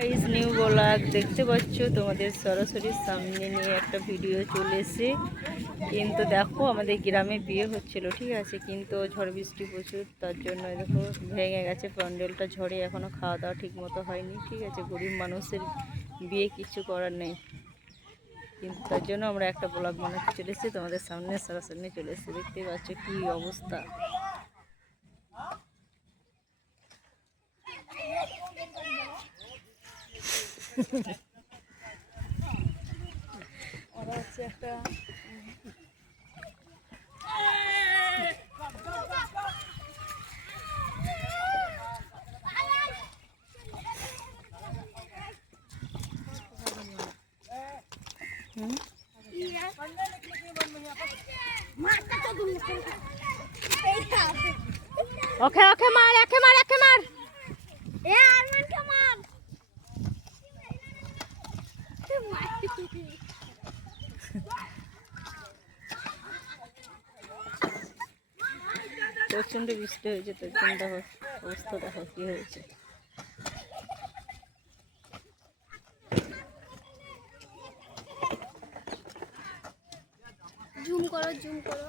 Guys new blog দেখতে পাচ্ছ, তোমাদের সরাসরি সামনে নিয়ে একটা ভিডিও চলে এসে। কিন্তু দেখো আমাদের গ্রামে বিয়ে হচ্ছিল, ঠিক আছে, কিন্তু ঝড় বৃষ্টি প্রচুর, তার জন্য দেখো ভেঙে গেছে প্যান্ডেলটা ঝড়ে, এখনও খাওয়া দাওয়া ঠিক মতো হয়নি, ঠিক আছে। গরিব মানুষের বিয়ে কিছু করার নেই, কিন্তু তার জন্য আমরা একটা ব্লগ বানাতে চলে এসেছি, তোমাদের সামনে সরাসরি চলে এসেছি। দেখতে পাচ্ছ কি অবস্থা। ওরা হচ্ছে একটা ওকে ওকে মার, একে মার, একে মার, এ আরমানকে মার। প্রচন্ড বৃষ্টি হয়েছে, তার জন্য দেখো অবস্থা, দেখো কি হয়েছে। জুম করো, জুম করো।